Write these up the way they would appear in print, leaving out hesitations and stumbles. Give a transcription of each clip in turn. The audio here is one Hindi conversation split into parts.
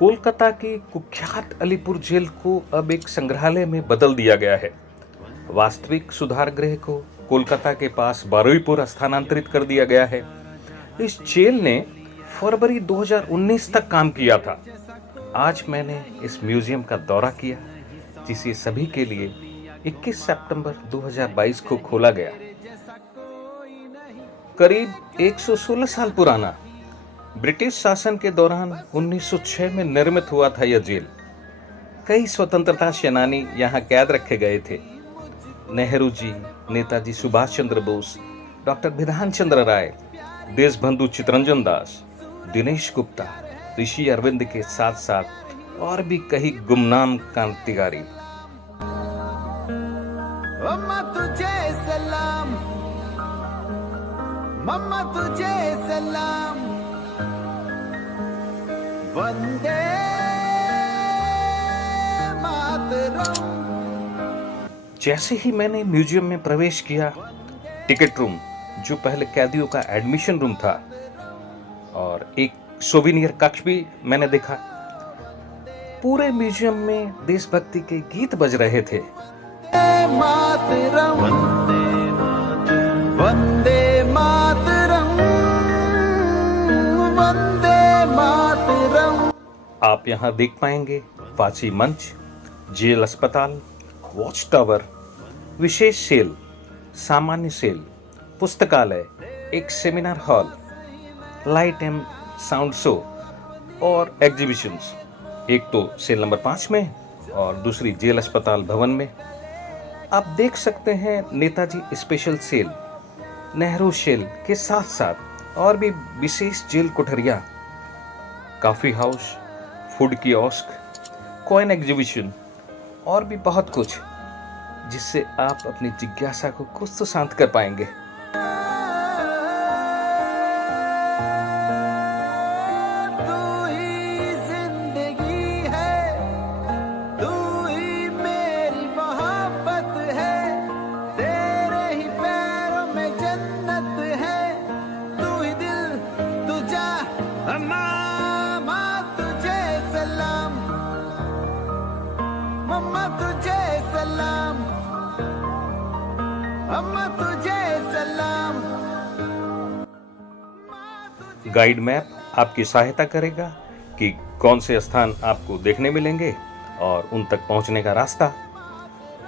कोलकाता की कुख्यात अलीपुर जेल को अब एक संग्रहालय में बदल दिया गया है। वास्तविक सुधार गृह को कोलकाता के पास बारुईपुर स्थानांतरित कर दिया गया है। इस जेल ने फरवरी 2019 तक काम किया था। आज मैंने इस म्यूजियम का दौरा किया, जिसे सभी के लिए 21 सितंबर 2022 को खोला गया। करीब 116 साल पुराना, ब्रिटिश शासन के दौरान 1906 में निर्मित हुआ था यह जेल। कई स्वतंत्रता सेनानी यहाँ कैद रखे गए थे। नेहरू जी, नेताजी सुभाष चंद्र बोस, डॉक्टर बिधान चंद्र राय, देशबंधु चित्तरंजन दास, दिनेश गुप्ता, ऋषि अरविंद के साथ साथ और भी कई गुमनाम क्रांतिकारी। मम्मा तुझे सलाम, मम्मा तुझे सलाम, वंदे मातरम। जैसे ही मैंने म्यूजियम में प्रवेश किया, टिकट रूम, जो पहले कैदियों का एडमिशन रूम था, और एक सोविनियर कक्ष भी मैंने देखा। पूरे म्यूजियम में देशभक्ति के गीत बज रहे थे। मातरम, वंदे मातरम, वंदे मातरम। आप यहाँ देख पाएंगे फांसी मंच, जेल अस्पताल, वॉच टावर, विशेष सेल, सामान्य सेल, पुस्तकालय, एक seminar hall, light and sound show और एग्जीबिशंस। एक तो सेल नंबर 5 में और दूसरी जेल अस्पताल भवन में। आप देख सकते हैं Netaji special cell, Nehru cell के साथ साथ और भी विशेष जेल कोठरियाँ, coffee house, food kiosk, coin exhibition और भी बहुत कुछ, जिससे आप अपनी जिज्ञासा को कुछ तो शांत कर पाएंगे। तू ही जिंदगी है, तू ही मेरी मोहब्बत है, तेरे ही पैरों में जन्नत है, तू ही दिल, तू जा, मामा तुझे सलाम, मम्मा तुझे सलाम, मम्मा तुझे सलाम। गाइड मैप आपकी सहायता करेगा कि कौन से स्थान आपको देखने मिलेंगे और उन तक पहुंचने का रास्ता।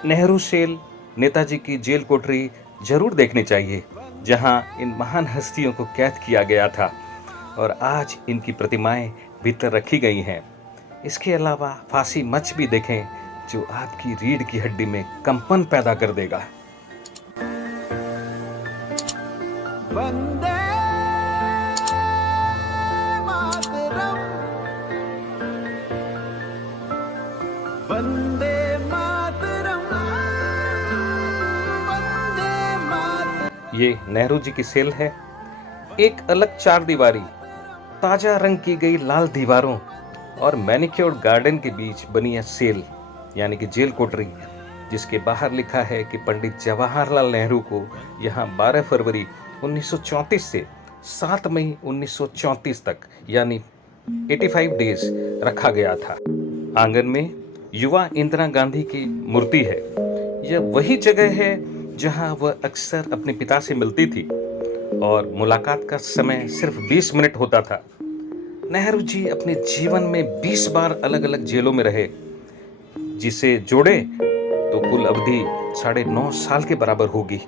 नेहरू सेल, नेताजी की जेल कोठरी जरूर देखनी चाहिए, जहां इन महान हस्तियों को कैद किया गया था और आज इनकी प्रतिमाएं भीतर रखी गई हैं। इसके अलावा फांसी मंच भी देखें, जो आपकी रीढ़ की हड्डी में कंपन पैदा कर देगा। वंदे मातरम, वंदे मातरम, वंदे मातरम। ये नेहरू जी की सेल है। एक अलग चार दीवारी, ताजा रंग की गई लाल दीवारों और मैनिक्योर्ड गार्डन के बीच बनी है सेल, यानी कि जेल कोठरी, जिसके बाहर लिखा है कि पंडित जवाहरलाल नेहरू को यहाँ 12 फरवरी 1934 से 7 मई 1934 तक, यानी 85 डेज रखा गया था। आंगन में युवा इंदिरा गांधी की मूर्ति है। यह वही जगह है जहां वह अक्सर अपने पिता से मिलती थी और मुलाकात का समय सिर्फ 20 मिनट होता था। नेहरू जी अपने जीवन में 20 बार अलग अलग जेलों में रहे, जिसे जोड़े तो कुल अवधि 9.5 साल के बराबर होगी।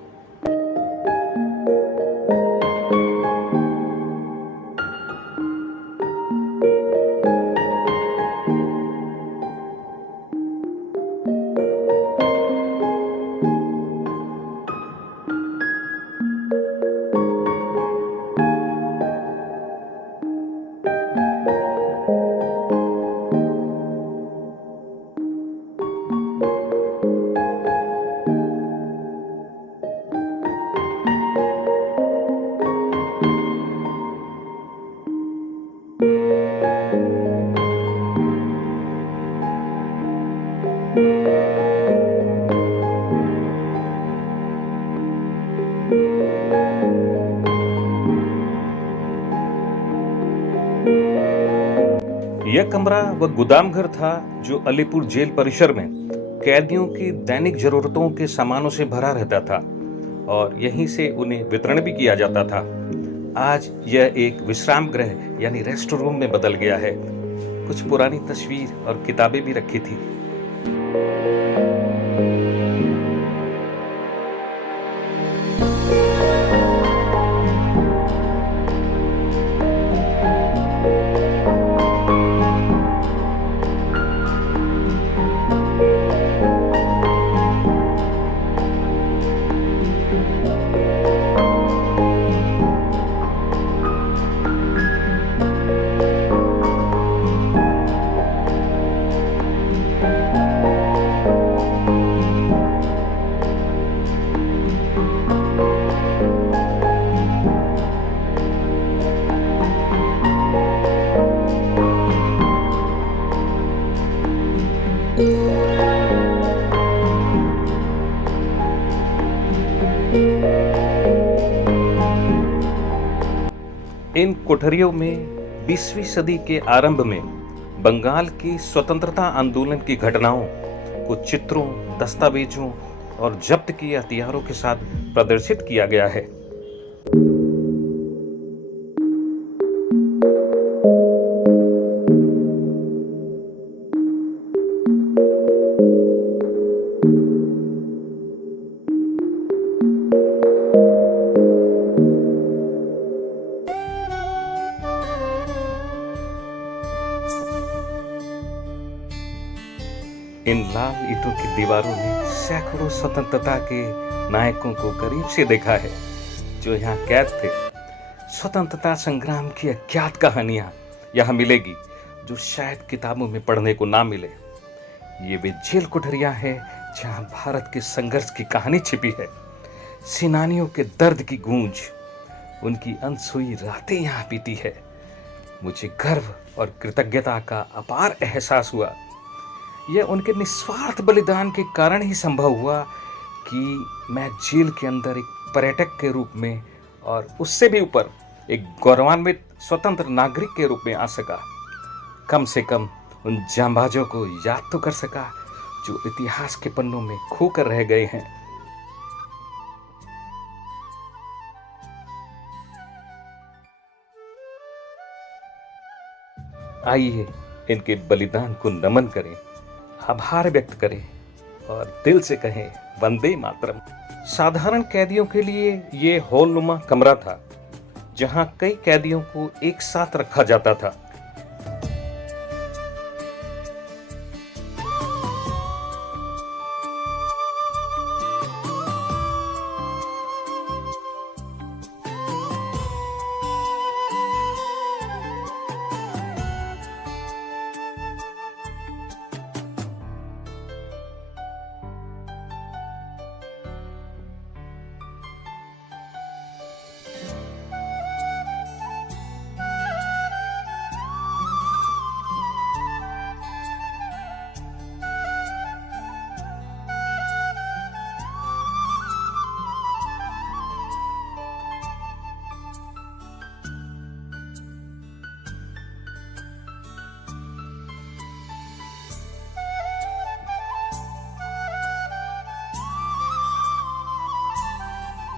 यह कमरा वह गोदाम घर था जो अलीपुर जेल परिसर में कैदियों की दैनिक जरूरतों के सामानों से भरा रहता था और यहीं से उन्हें वितरण भी किया जाता था। आज यह एक विश्राम गृह यानी रेस्ट रूम में बदल गया है। कुछ पुरानी तस्वीर और किताबें भी रखी थी। इन कोठरियों में 20वीं सदी के आरंभ में बंगाल की स्वतंत्रता आंदोलन की घटनाओं को चित्रों, दस्तावेजों और जब्त किए हथियारों के साथ प्रदर्शित किया गया है। इन लाल ईंटों की दीवारों ने सैकड़ों स्वतंत्रता के नायकों को करीब से देखा है जो यहाँ कैद थे। स्वतंत्रता संग्राम की अज्ञात कहानियां यहाँ मिलेगी जो शायद किताबों में पढ़ने को ना मिले। ये वे जेल कोठरियां हैं जहाँ भारत के संघर्ष की कहानी छिपी है। सेनानियों के दर्द की गूंज, उनकी अनसुई रातें यहाँ बीती है। मुझे गर्व और कृतज्ञता का अपार एहसास हुआ। यह उनके निस्वार्थ बलिदान के कारण ही संभव हुआ कि मैं जेल के अंदर एक पर्यटक के रूप में और उससे भी ऊपर एक गौरवान्वित स्वतंत्र नागरिक के रूप में आ सका। कम से कम उन जांबाजों को याद तो कर सका जो इतिहास के पन्नों में खोकर रह गए हैं। आइए इनके बलिदान को नमन करें, आभार व्यक्त करें और दिल से कहें वंदे मातरम। साधारण कैदियों के लिए ये हॉलनुमा कमरा था जहां कई कैदियों को एक साथ रखा जाता था।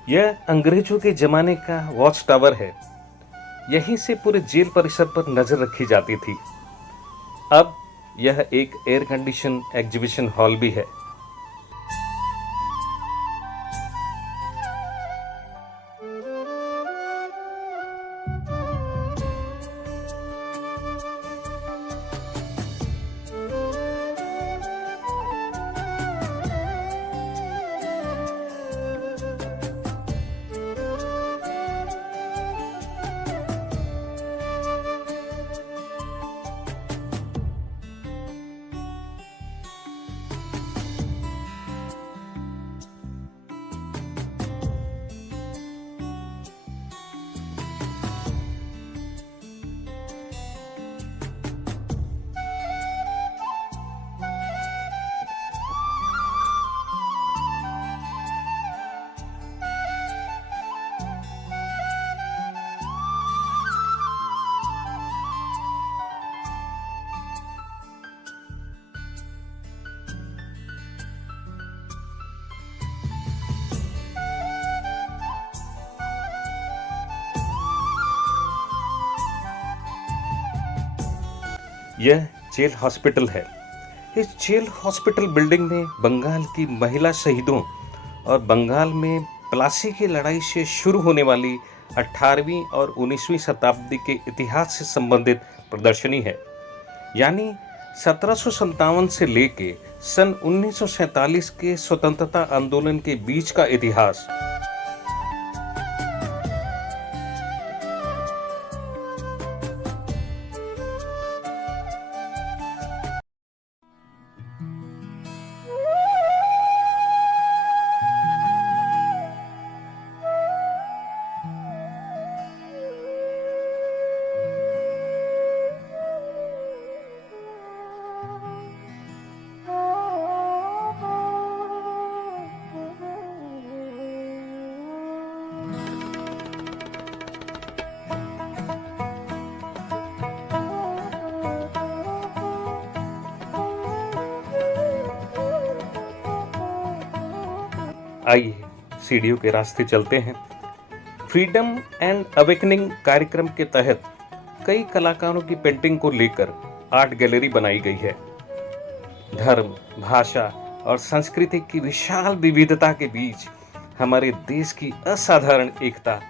यह अंग्रेजों के जमाने का वॉच टावर है। यहीं से पूरे जेल परिसर पर नजर रखी जाती थी। अब यह एक एयर कंडीशन एग्जीबिशन हॉल भी है। यह जेल हॉस्पिटल है। इस जेल हॉस्पिटल बिल्डिंग में बंगाल की महिला शहीदों और बंगाल में प्लासी की लड़ाई से शुरू होने वाली 18वीं और 19वीं शताब्दी के इतिहास से संबंधित प्रदर्शनी है। यानी 1757 से लेके सन 1947 के स्वतंत्रता आंदोलन के बीच का इतिहास। आइए सीढ़ियों के रास्ते चलते हैं। फ्रीडम एंड अवेकनिंग कार्यक्रम के तहत कई कलाकारों की पेंटिंग को लेकर आर्ट गैलरी बनाई गई है। धर्म, भाषा और संस्कृति की विशाल विविधता के बीच हमारे देश की असाधारण एकता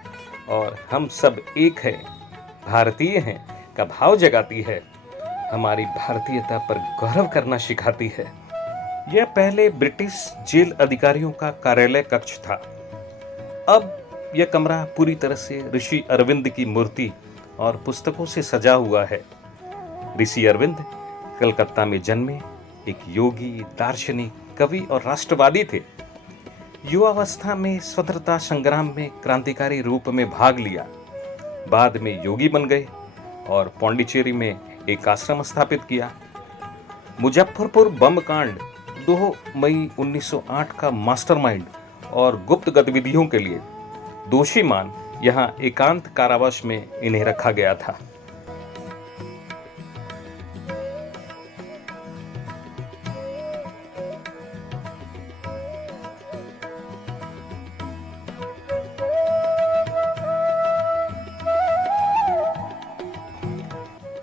और हम सब एक है, भारतीय हैं का भाव जगाती है, हमारी भारतीयता पर गौरव करना सिखाती है। यह पहले ब्रिटिश जेल अधिकारियों का कार्यालय कक्ष था। अब यह कमरा पूरी तरह से ऋषि अरविंद की मूर्ति और पुस्तकों से सजा हुआ है। ऋषि अरविंद कलकत्ता में जन्मे एक योगी, दार्शनिक, कवि और राष्ट्रवादी थे। युवावस्था में स्वतंत्रता संग्राम में क्रांतिकारी रूप में भाग लिया। बाद में योगी बन गए और पौंडीचेरी में एक आश्रम स्थापित किया। मुजफ्फरपुर बम कांड 2 मई 1908 का मास्टरमाइंड और गुप्त गतिविधियों के लिए दोषी मान यहाँ एकांत कारावास में इन्हें रखा गया था।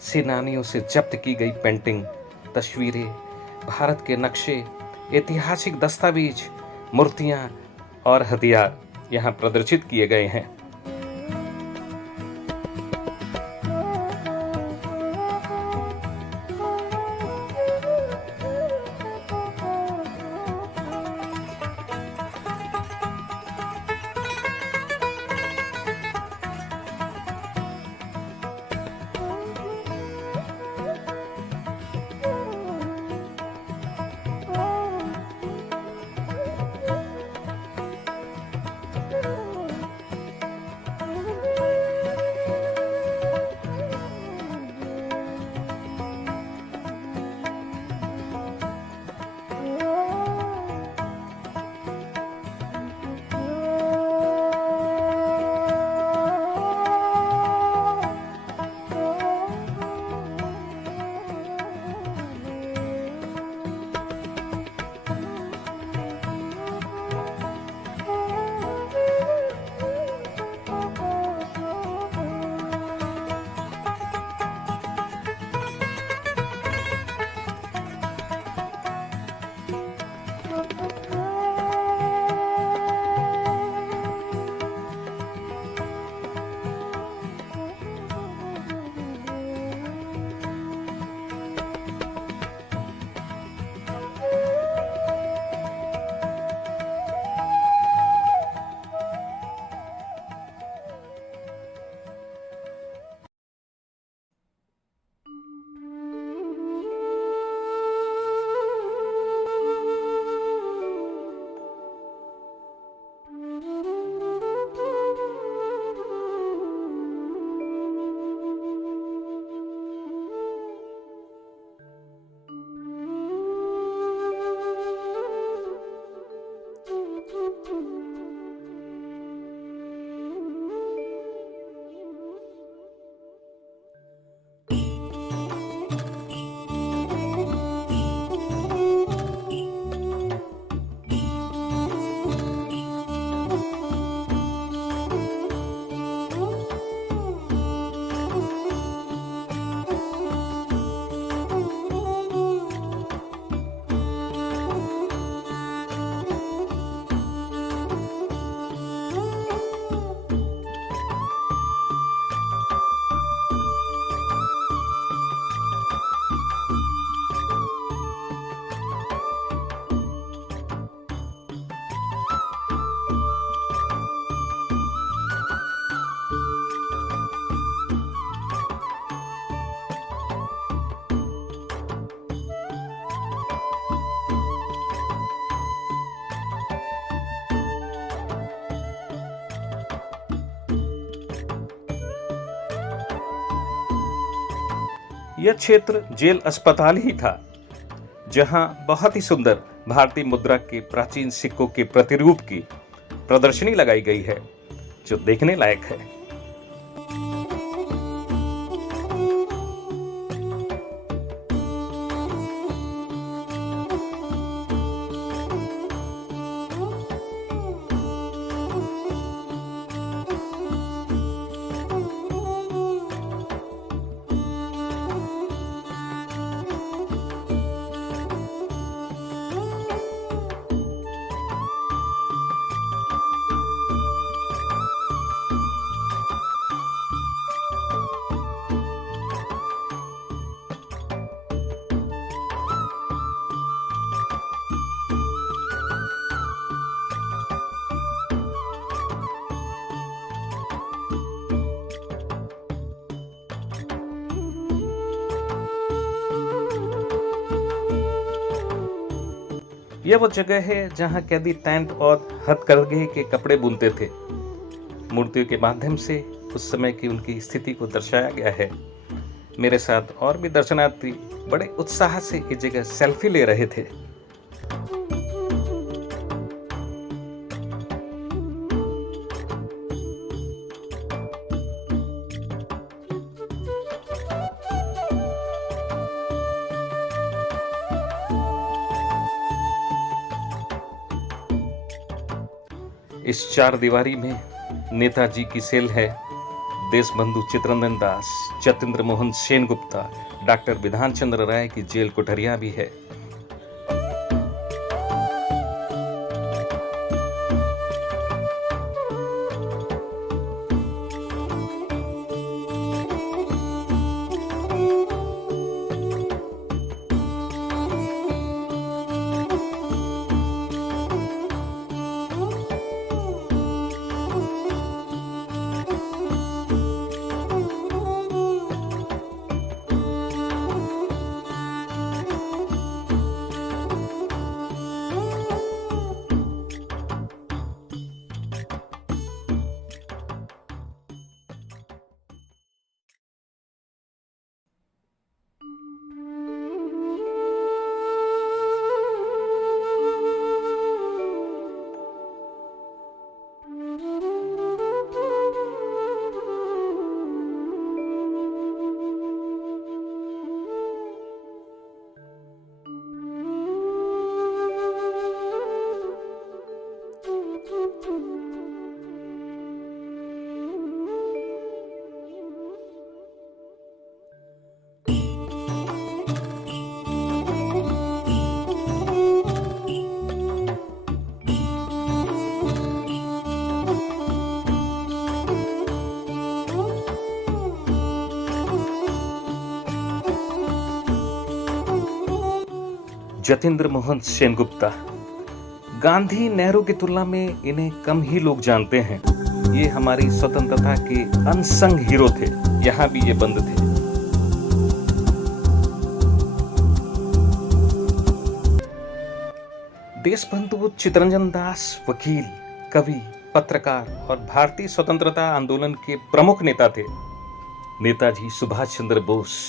सेनानियों से जब्त की गई पेंटिंग, तस्वीरें, भारत के नक्शे, ऐतिहासिक दस्तावेज, मूर्तियां और हथियार यहाँ प्रदर्शित किए गए हैं। यह क्षेत्र जेल अस्पताल ही था, जहां बहुत ही सुंदर भारतीय मुद्रा के प्राचीन सिक्कों के प्रतिरूप की प्रदर्शनी लगाई गई है, जो देखने लायक है। यह वो जगह है जहां कैदी टैंट और हथकरघे के कपड़े बुनते थे। मूर्तियों के माध्यम से उस समय की उनकी स्थिति को दर्शाया गया है। मेरे साथ और भी दर्शनार्थी बड़े उत्साह से इस जगह सेल्फी ले रहे थे। इस चार दीवारी में नेताजी की सेल है, देशबंधु चित्तरंजन दास, जतींद्र मोहन सेनगुप्ता, डॉक्टर विधान चंद्र राय की जेल कोठरियां भी है। जतींद्र मोहन सेनगुप्ता, गांधी नेहरू की तुलना में इन्हें कम ही लोग जानते हैं। ये हमारी स्वतंत्रता के अनसंग हीरो थे। यहाँ भी ये बंद थे। देशबंधु चित्तरंजन दास वकील, कवि, पत्रकार और भारतीय स्वतंत्रता आंदोलन के प्रमुख नेता थे। नेताजी सुभाष चंद्र बोस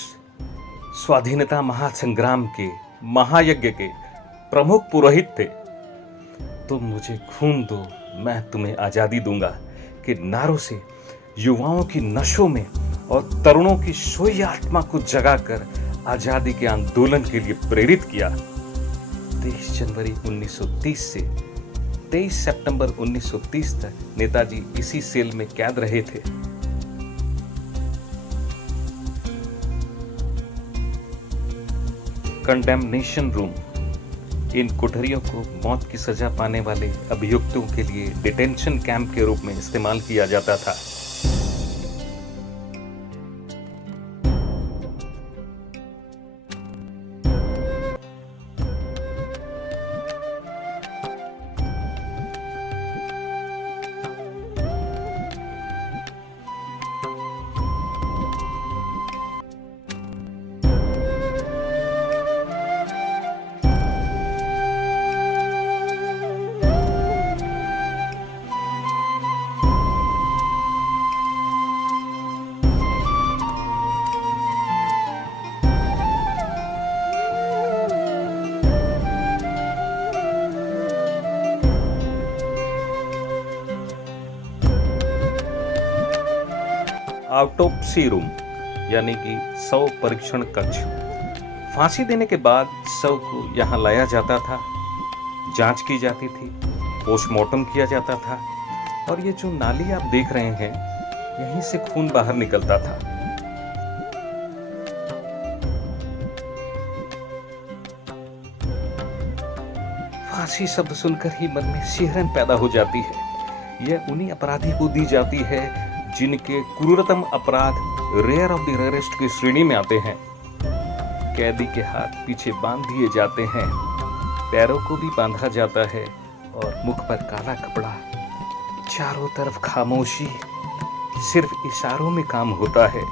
स्वाधीनता महासंग्राम के महायज्ञ के प्रमुख पुरोहित थे। तुम मुझे खून दो, मैं तुम्हें आजादी दूंगा कि नारों से युवाओं की नशों में और तरुणों की सोई आत्मा को जगाकर आजादी के आंदोलन के लिए प्रेरित किया। 23 जनवरी 1930 से 23 सितंबर 1930 तक नेताजी इसी सेल में कैद रहे थे। कंडेमनेशन रूम, इन कोठरियों को मौत की सजा पाने वाले अभियुक्तों के लिए डिटेंशन कैंप के रूप में इस्तेमाल किया जाता था। ऑटोप्सी रूम यानी कि शव परीक्षण कक्ष। फांसी देने के बाद शव को यहाँ लाया जाता था, जांच की जाती थी, पोस्टमार्टम किया जाता था और ये जो नाली आप देख रहे हैं यहीं से खून बाहर निकलता था। फांसी शब्द सुनकर ही मन में सिहरन पैदा हो जाती है। यह उन्हीं अपराधी को दी जाती है जिनके क्रूरतम अपराध रेयर ऑफ द रेयरेस्ट की श्रेणी में आते हैं। कैदी के हाथ पीछे बांध दिए जाते हैं, पैरों को भी बांधा जाता है और मुख पर काला कपड़ा। चारों तरफ खामोशी, सिर्फ इशारों में काम होता है।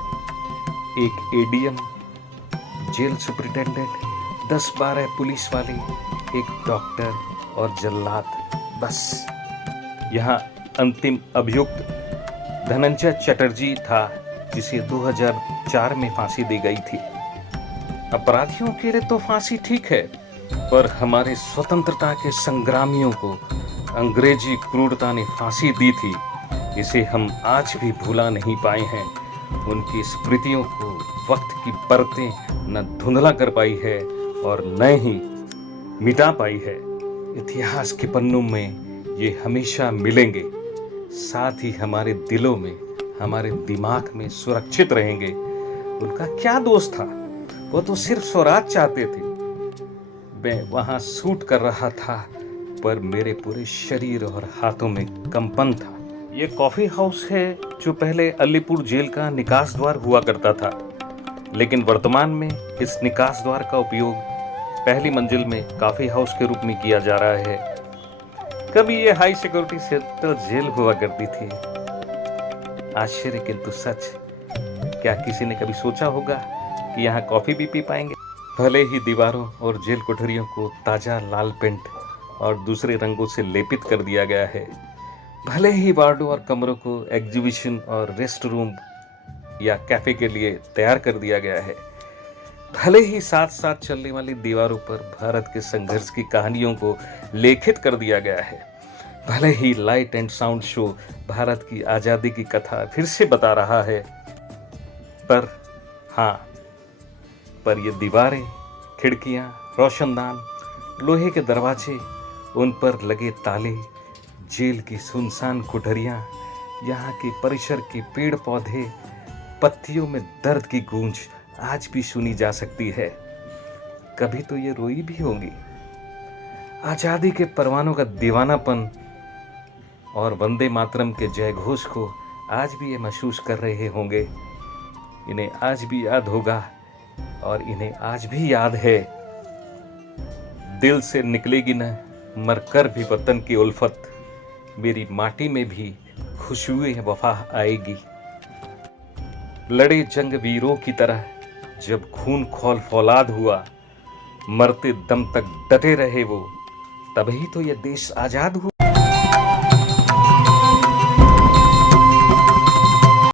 एक एडीएम, जेल सुपरिटेंडेंट, 10-12 पुलिस वाले, एक डॉक्टर और जल्लाद, बस। यहाँ अंतिम अभियुक्त धनंजय चटर्जी था जिसे 2004 में फांसी दी गई थी। अपराधियों के लिए तो फांसी ठीक है, पर हमारे स्वतंत्रता के संग्रामियों को अंग्रेजी क्रूरता ने फांसी दी थी, इसे हम आज भी भुला नहीं पाए हैं। उनकी स्मृतियों को वक्त की परतें न धुंधला कर पाई है और न ही मिटा पाई है। इतिहास के पन्नों में ये हमेशा मिलेंगे, साथ ही हमारे दिलों में, हमारे दिमाग में सुरक्षित रहेंगे। उनका क्या दोष था? वो तो सिर्फ स्वराज चाहते थे। मैं वहां शूट कर रहा था, पर मेरे पूरे शरीर और हाथों में कंपन था। ये कॉफी हाउस है जो पहले अलीपुर जेल का निकास द्वार हुआ करता था, लेकिन वर्तमान में इस निकास द्वार का उपयोग पहली मंजिल में कॉफी हाउस के रूप में किया जा रहा है। कभी ये हाई सिक्योरिटी सेंट्रल जेल हुआ करती थी। आश्चर्य किंतु सच, क्या किसी ने कभी सोचा होगा कि यहाँ कॉफी भी पी पाएंगे? भले ही दीवारों और जेल कोठरियों को ताजा लाल पेंट और दूसरे रंगों से लेपित कर दिया गया है, भले ही वार्डों और कमरों को एग्जीबिशन और रेस्ट रूम या कैफे के लिए तैयार कर दिया गया है, भले ही साथ साथ चलने वाली दीवारों पर भारत के संघर्ष की कहानियों को लेखित कर दिया गया है, भले ही light and sound show Bharat की आज़ादी की कथा फिर से बता रहा है, पर हाँ, पर ये दीवारें, खिड़कियां, रोशनदान, लोहे के दरवाजे, उन पर लगे ताले, जेल की सुनसान कोठरियां, यहाँ के परिसर के पेड़ पौधे, पत्तियों में दर्द की गूंज आज भी सुनी जा सकती है। कभी तो ये रोई भी होंगी। आजादी के परवानों का दीवानापन और वंदे मातरम के जय घोष को आज भी ये महसूस कर रहे होंगे। इन्हें आज भी याद होगा और इन्हें आज भी याद है। दिल से निकलेगी न मरकर भी वतन की उल्फत, मेरी माटी में भी खुशबुए वफा आएगी। लड़े जंग वीरों की तरह जब खून खौल फौलाद हुआ, मरते दम तक डटे रहे वो, तभी तो ये देश आजाद हुआ।